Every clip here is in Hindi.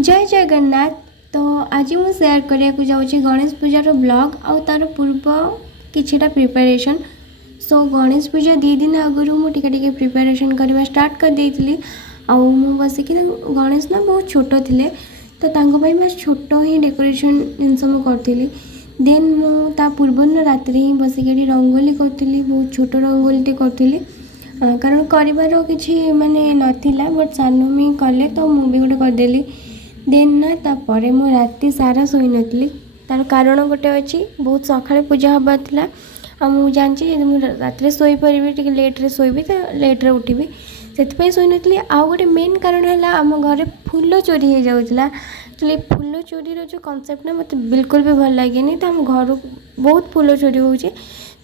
जय जगन्नाथ। तो आज मुझे सेयार करने को जाऊँगी गणेश पूजार ब्लॉग आउ तार पूर्व किछिटा प्रिपरेशन। सो गणेश पूजा 2 दिन आगु मुझे प्रिपरेशन करवा स्टार्ट कर देती। आउ बसिक गणेश ना बहुत छोट थे तो बस छोट ही डेकोरेशन जिनस करी। देन मुझा पूर्व राति ही बसिक रंगोली करी, बहुत छोट रंगोली करी कारण कर कि मानने नाला बट सानमी कले तो मुझे गोटे करदेली। देन ना तापर मु राति सारा शोई नी तार कारण गोटे अच्छी बहुत सका पूजा हबार था। मुझे जानची राति शोपारि टे लेट्रे शोबी तो लेट्रे उठबी से शोई नी। आउ गोटे मेन कारण है आम घर फूल चोरी हो जाऊला। एक्चुअली फूल चोरी जो कनसेप्ट ना मत बिल्कुल भी भल लगे तो आम घर बहुत फूल चोरी हो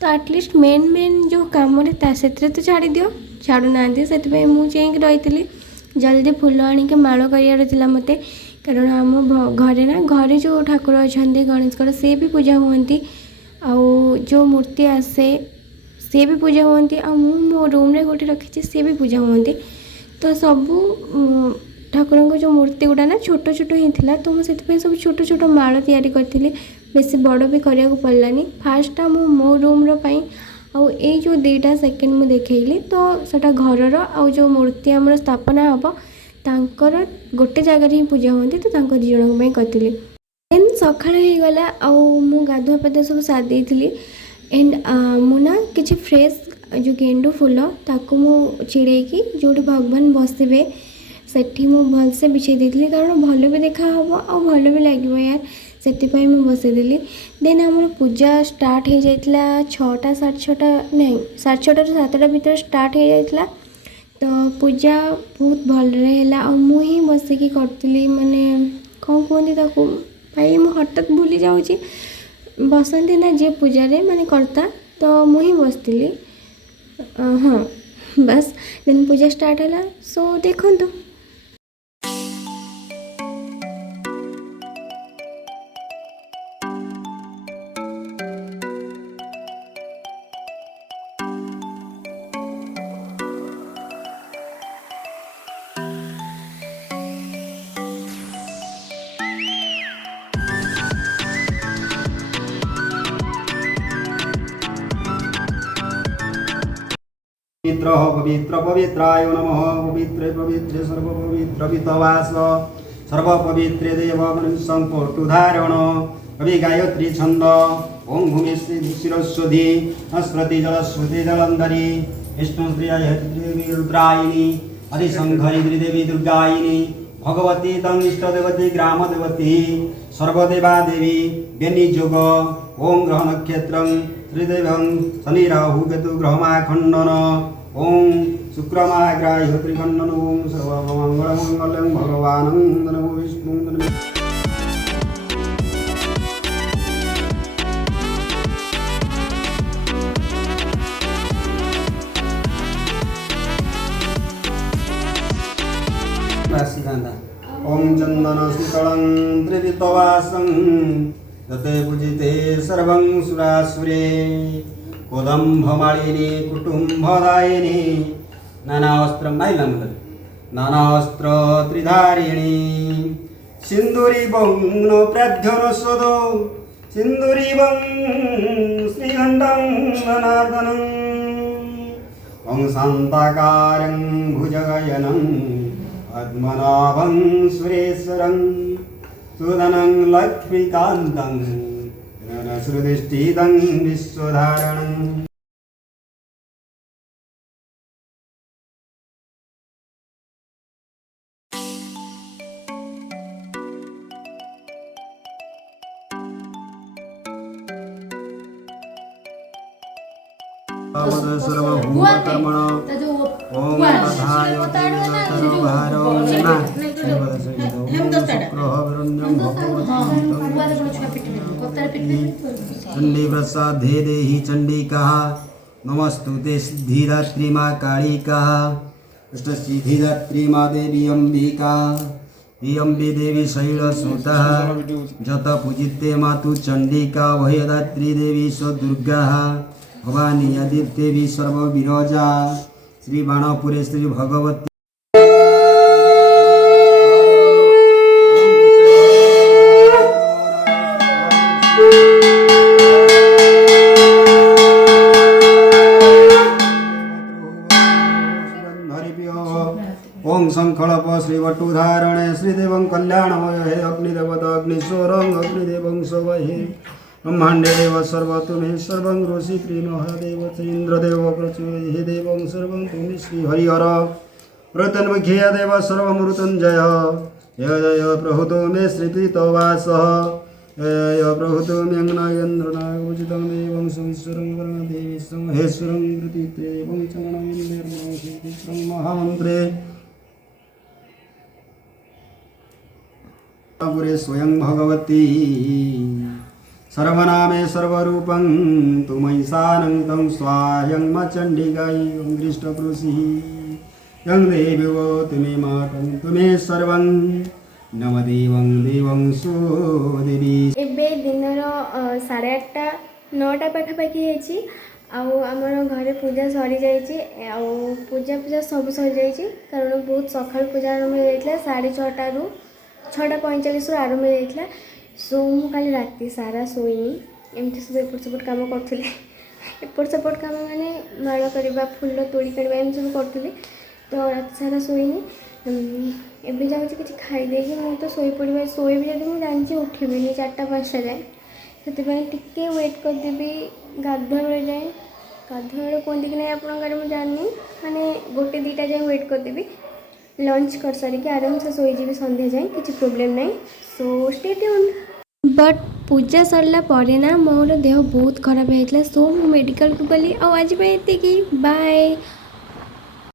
तो आटलिस्ट मेन मेन जो कम से तो छाड़ दियो छाड़ू ना से मुझे रही जल्दी फूल आणिक माल कर मत कारण आम घरे ना घरे जो ठाकुर अच्छा गणेश सी भी पूजा हुई आउ जो मूर्ति आसे सी भी पूजा हुई आ मो रूम रे गोटे रखी सी भी पूजा हुई तो सबू ठाकुर जो मूर्ति गुड़ा ना छोट छोट ही था तो मुझे सब छोट छोट माल तैयारी करी बेस बड़ भी करने को पड़लानी। फास्ट मो रूम रई आउ ये जो 2टा सेकेंड मुझे देखली तो सेटा घर आउ जो मूर्ति आम स्थापना हम तांकर गोटे जगह ही पूजा होती तो दी जन करी। देन सका गला आउ गाधुआ पाधुआ सब सारी एंड मुना कि फ्रेश जो गेंडू फूल ताकू मु चिड़ेकी जो भगवान बसवे सेठी मु भलसे बिछे देती कारण भल भी देखा हम आ भल भी लगे यार से बसईदेली। देन आम पूजा स्टार्ट हो जाता 6टा 6:30 नहीं 6:30 7टा भर स्टार्ट हो जाता तो पूजा बहुत भल है मुझे बसिकी करी माने कौन कहते भाई मु हठात भूली जाऊँगी बसती ना जे पूजा माने करता तो मुझे बसती हाँ बस। देन पूजा स्टार्ट है सो देखो पवित्र पवित्र पवित्राय नमः पवित्रे पवित्रे सर्वपवित्र वितवास सर्वपवित्रे देव संपोर्टुधारण कवि गायत्री छंद ओं भूमि शिरस्वती अस्मृति जलस्वती जलंधरी विष्णुश्री रुद्रायिनी आदिशंकरी देवी दुर्गायिनी भगवती तम इष्टदेवती ग्राम देवती सर्वदेवा देवी बेनिजोग ओं ग्रह नक्षत्र श्रीदेवं शनि राहु केतु ग्रहमा खंडन ओं शुक्रमा ग्राह्य त्रिखंडन ओं सर्वमंगल मंगलं भगवानं नमो विष्णु ओं चंदन शीतलं त्रिवितवासं दते पूजिते सर्वं सुरासुरे कोदम्भमालिनी कुटुम्भदायिनी नानावस्त्र नानावस्त्र त्रिधारिणी सिंदूरीवं नो प्राध्यनस्वदो सिंदूरीवं श्रीगंधं जनार्दनं ओं शान्ताकारं भुजगयनं पद्मनाभं सुरेश्वरं सुदनं लक्ष्मीकान्तं श्रुतिष्ठितं विश्वधारणं। सर्वभूतकर्मण ओम तथाय चंडी प्रसादे देहि चंडिका नमस्तुते सिद्धिदात्री माँ कालिका कृष्ण सिद्धिदात्री माँ देवी अंबिका अम्बे देवी शैलसुता जत पूजिते मातु चंडिका वह्यदात्री देवी स्वदुर्गा भवानी आदित्यवी सर्वविरजा श्री बाणपुरे श्री भगवती श्रीदेवं कल्याणमय हे अग्निदेवता अग्निस्वरं अग्निदेवं सवहे ब्रह्माण्डे देव सर्वतो मे सर्वं ऋषि प्रियमहादेव इन्द्रदेव प्रचोदये हे देवं सर्वं तुमे श्रीहरिहर मृतन्मुखीय देव सर्वमृत्युञ्जय जय जय प्रहुतो मे श्रीकृतवासः जय प्रहुतो मे अग्नायन्द्रनायोजितं देवं सुईश्वरं वरणदेवी महेश्वरं कृतिदेवं चरणं महामन्त्रे पुरे स्वयं भगवती सर्वनामे सर्वरूपं तुमैशानं तं स्वायं मा चण्डिकायै दृष्टपुरुषिः यं देवो तुमे मातं तुमे सर्वं नमदेवं देवं सुदेवी ଏବେ ଦିନର 8:30 9ଟା ପାଖାପାଖି ହେଇଛି ଆଉ ଆମର ଘରେ ପୂଜା ସରିଯାଇଛି ଆଉ ପୂଜା ସବୁ ସରିଯାଇଛି କାରଣ ବହୁତ ସକାଳୁ ପୂଜା ଆରମ୍ଭ ହେଇଯାଇଥିଲା 6:30ରୁ 6:45ରୁ ଆରମ୍ଭ ହେଇଯାଇଥିଲା। ସୋ ମୁଁ କାଲି ରାତି ସାରା ଶୋଇନି ଏମିତି ସବୁ ଏପଟ ସେପଟ କାମ କରୁଥିଲି ଏପଟ ସେପଟ କାମ ମାନେ ମାଳ କରିବା ଫୁଲ ତୋଳି କାଢ଼ିବା ଏମିତି ସବୁ କରୁଥିଲି ତ ରାତି ସାରା ଶୋଇନି। ଏବେ ଯାଉଛି କିଛି ଖାଇଦେଇକି ମୁଁ ତ ଶୋଇପଡ଼ିବା ଶୋଇବି ଯଦି ମୁଁ ଜାଣିଛି ଉଠିବିନି 4ଟା 5ଟା ଯାଏ ସେଥିପାଇଁ ଟିକେ ୱେଟ୍ କରିଦେବି ଗାଧୁଆ ବେଳେ ଯାଏ ଗାଧୁଆ ବେଳେ କୁହନ୍ତି କି ନାହିଁ ଆପଣଙ୍କ ଆଡ଼େ ମୁଁ ଜାଣିନି ମାନେ 1 2ଟା ଯାଏ ୱେଟ୍ କରିଦେବି ଲଞ୍ଚ କରିସାରିକି ଆରାମସେ ଶୋଇଯିବି ସନ୍ଧ୍ୟା ଯାଏଁ କିଛି ପ୍ରୋବ୍ଲେମ୍ ନାହିଁ ସୋ ଷ୍ଟେ ଟ୍ୟୁନ୍ଡ। ବଟ୍ ପୂଜା ସରିଲା ପରେ ନା ମୋର ଦେହ ବହୁତ ଖରାପ ହେଇଥିଲା ସୋ ମୁଁ ମେଡ଼ିକାଲକୁ ଗଲି ଆଉ ଆଜି ପାଇଁ ଏତିକି ବାଏ।